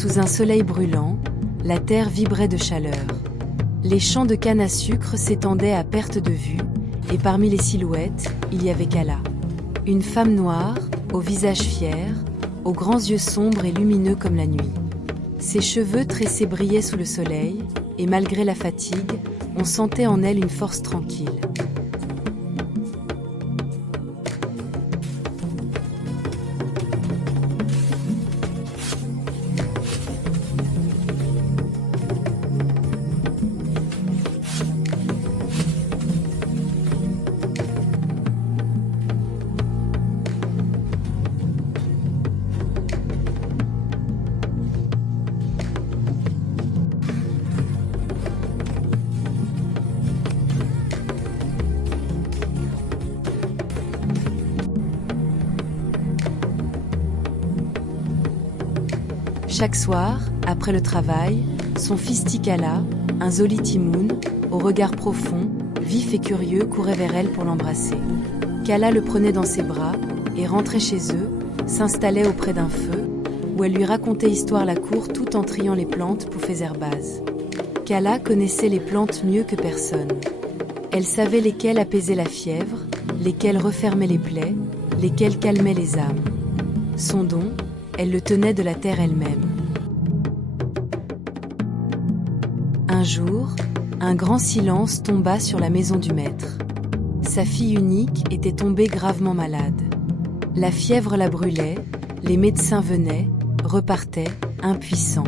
Sous un soleil brûlant, la terre vibrait de chaleur. Les champs de canne à sucre s'étendaient à perte de vue, et parmi les silhouettes, il y avait Kala. Une femme noire, au visage fier, aux grands yeux sombres et lumineux comme la nuit. Ses cheveux tressés brillaient sous le soleil, et malgré la fatigue, on sentait en elle une force tranquille. Chaque soir, après le travail, son fils Tikala, un Zoli Timoun, au regard profond, vif et curieux, courait vers elle pour l'embrasser. Kala le prenait dans ses bras et rentrait chez eux, s'installait auprès d'un feu, où elle lui racontait histoire la cour tout en triant les plantes pouffées herbeuses. Kala connaissait les plantes mieux que personne. Elle savait lesquelles apaisaient la fièvre, lesquelles refermaient les plaies, lesquelles calmaient les âmes. Son don, elle le tenait de la terre elle-même. Un jour, un grand silence tomba sur la maison du maître. Sa fille unique était tombée gravement malade. La fièvre la brûlait, les médecins venaient, repartaient, impuissants.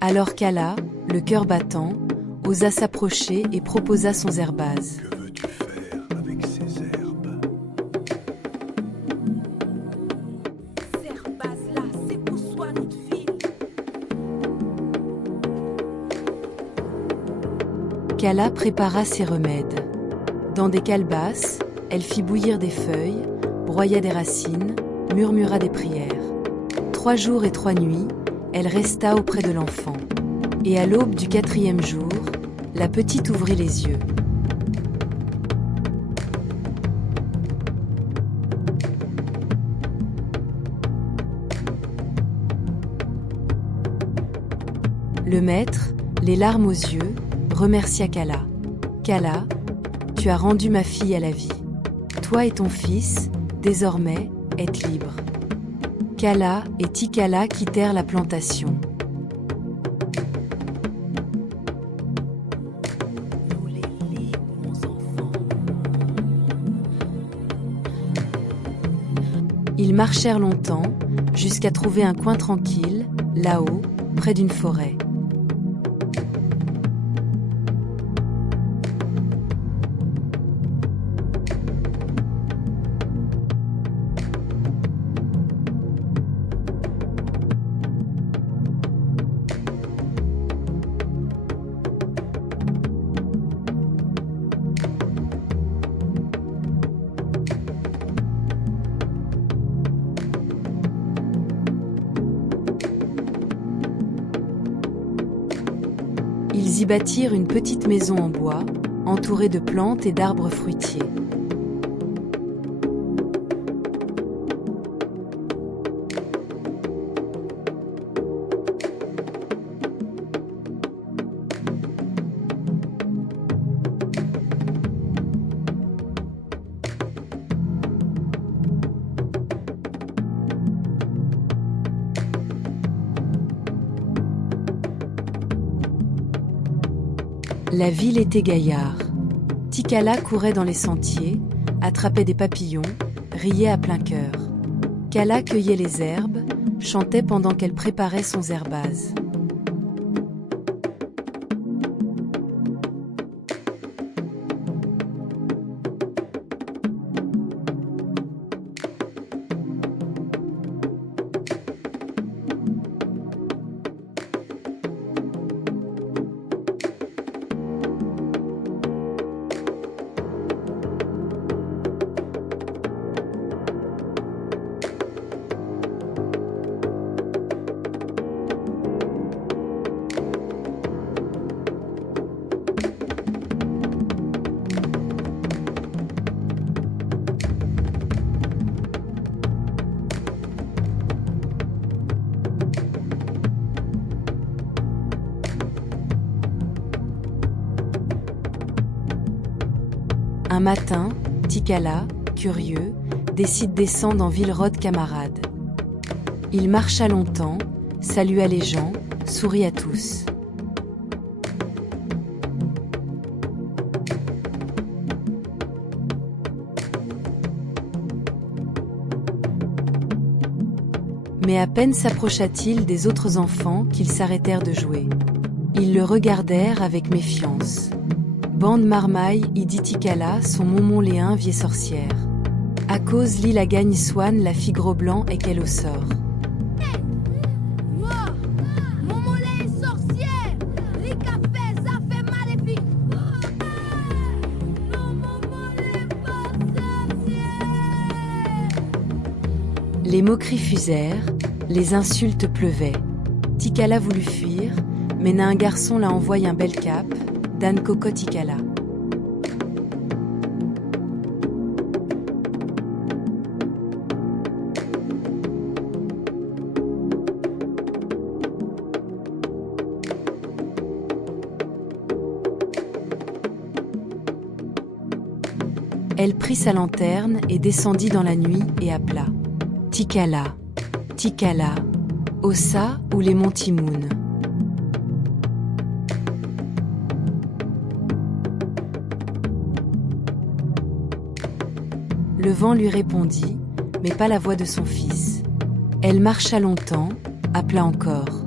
Alors Kala, le cœur battant, osa s'approcher et proposa son zerbaz. Que veux-tu faire avec ces herbes? Zerbaz-là, c'est pour soi notre fille. Kala prépara ses remèdes. Dans des calebasses, elle fit bouillir des feuilles, broya des racines, murmura des prières. 3 jours et 3 nuits, elle resta auprès de l'enfant. Et à l'aube du 4e jour, la petite ouvrit les yeux. Le maître, les larmes aux yeux, remercia Kala. Kala, tu as rendu ma fille à la vie. Toi et ton fils, désormais, êtes libres. Kala et Tikala quittèrent la plantation. Ils marchèrent longtemps, jusqu'à trouver un coin tranquille, là-haut, près d'une forêt. Ils y bâtirent une petite maison en bois, entourée de plantes et d'arbres fruitiers. La ville était gaillarde. Tikala courait dans les sentiers, attrapait des papillons, riait à plein cœur. Kala cueillait les herbes, chantait pendant qu'elle préparait son zerbaz. Un matin, Tikala, curieux, décide descendre en Villerode camarade. Il marcha longtemps, salua les gens, sourit à tous. Mais à peine s'approcha-t-il des autres enfants qu'ils s'arrêtèrent de jouer. Ils le regardèrent avec méfiance. Bande marmaille, y dit Tikala, son momon léin vieille sorcière. À cause l'île la gagne Swan, la fille gros blanc et qu'elle au sort. Moi, mon mollet est sorcière. Les cafés, ça fait maléfique. Non, mon mollet est pas sorcière. Les moqueries fusèrent, les insultes pleuvaient. Tikala voulut fuir, mais un garçon la envoya un bel cap, Dan Coco Tikala. Elle prit sa lanterne et descendit dans la nuit et appela. Tikala, Tikala, Ossa ou les monts Timoun. Le vent lui répondit, mais pas la voix de son fils. Elle marcha longtemps, appela encore.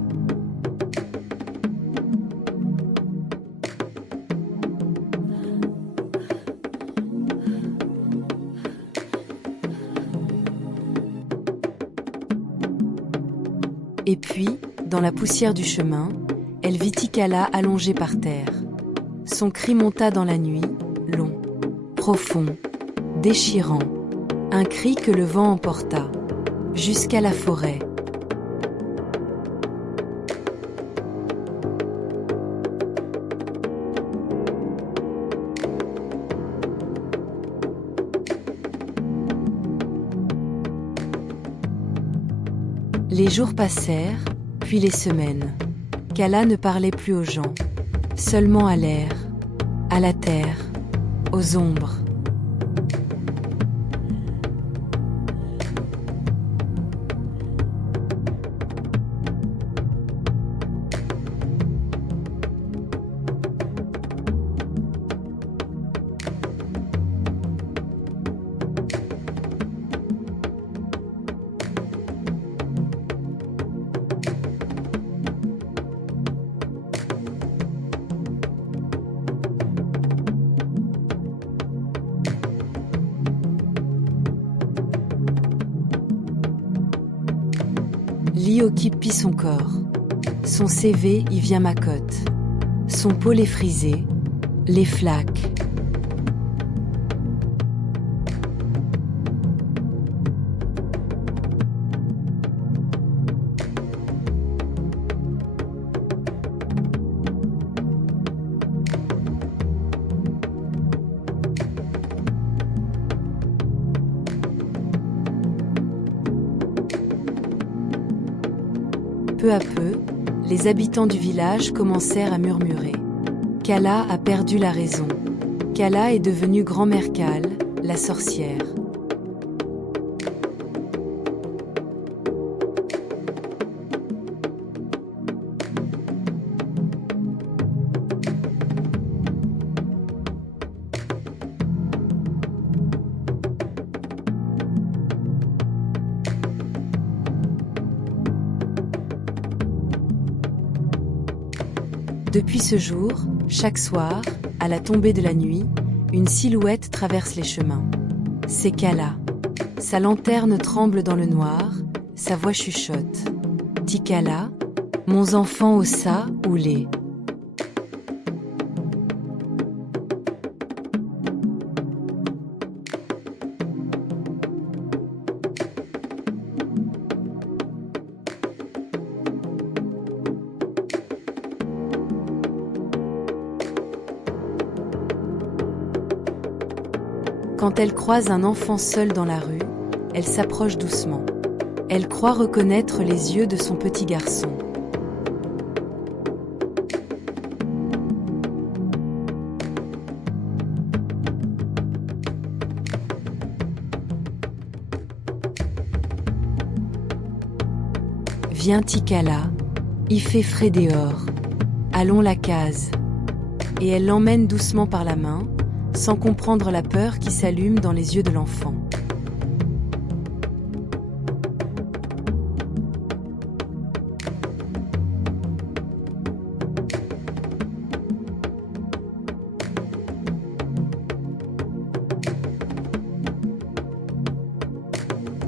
Et puis, dans la poussière du chemin, elle vit Tikala allongé par terre. Son cri monta dans la nuit, long, profond, déchirant. Un cri que le vent emporta, jusqu'à la forêt. Les jours passèrent, puis les semaines. Kala ne parlait plus aux gens, seulement à l'air, à la terre, aux ombres. Lit occupe son corps. Son CV y vient ma cote. Son pôle est frisé, les flaques. Peu à peu, les habitants du village commencèrent à murmurer. Kala a perdu la raison. Kala est devenue grand-mère Kal, la sorcière. Depuis ce jour, chaque soir, à la tombée de la nuit, une silhouette traverse les chemins. C'est Kala. Sa lanterne tremble dans le noir, sa voix chuchote. Tikala, mon enfant Ossa ou les. Quand elle croise un enfant seul dans la rue, elle s'approche doucement. Elle croit reconnaître les yeux de son petit garçon. Viens Tikala, il fait frais dehors. Allons la case. Et elle l'emmène doucement par la main, sans comprendre la peur qui s'allume dans les yeux de l'enfant.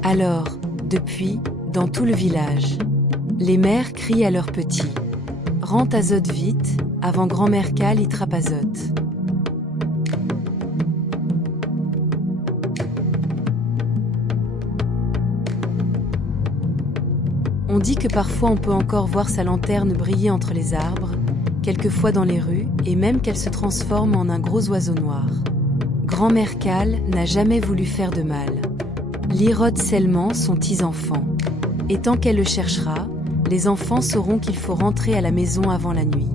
Alors, depuis, dans tout le village, les mères crient à leurs petits. Rends Azote vite, avant grand-mère Cal y trappe Azote. On dit que parfois on peut encore voir sa lanterne briller entre les arbres, quelquefois dans les rues, et même qu'elle se transforme en un gros oiseau noir. Grand-mère Cal n'a jamais voulu faire de mal. Lirode seulement son petit enfant. Et tant qu'elle le cherchera, les enfants sauront qu'il faut rentrer à la maison avant la nuit.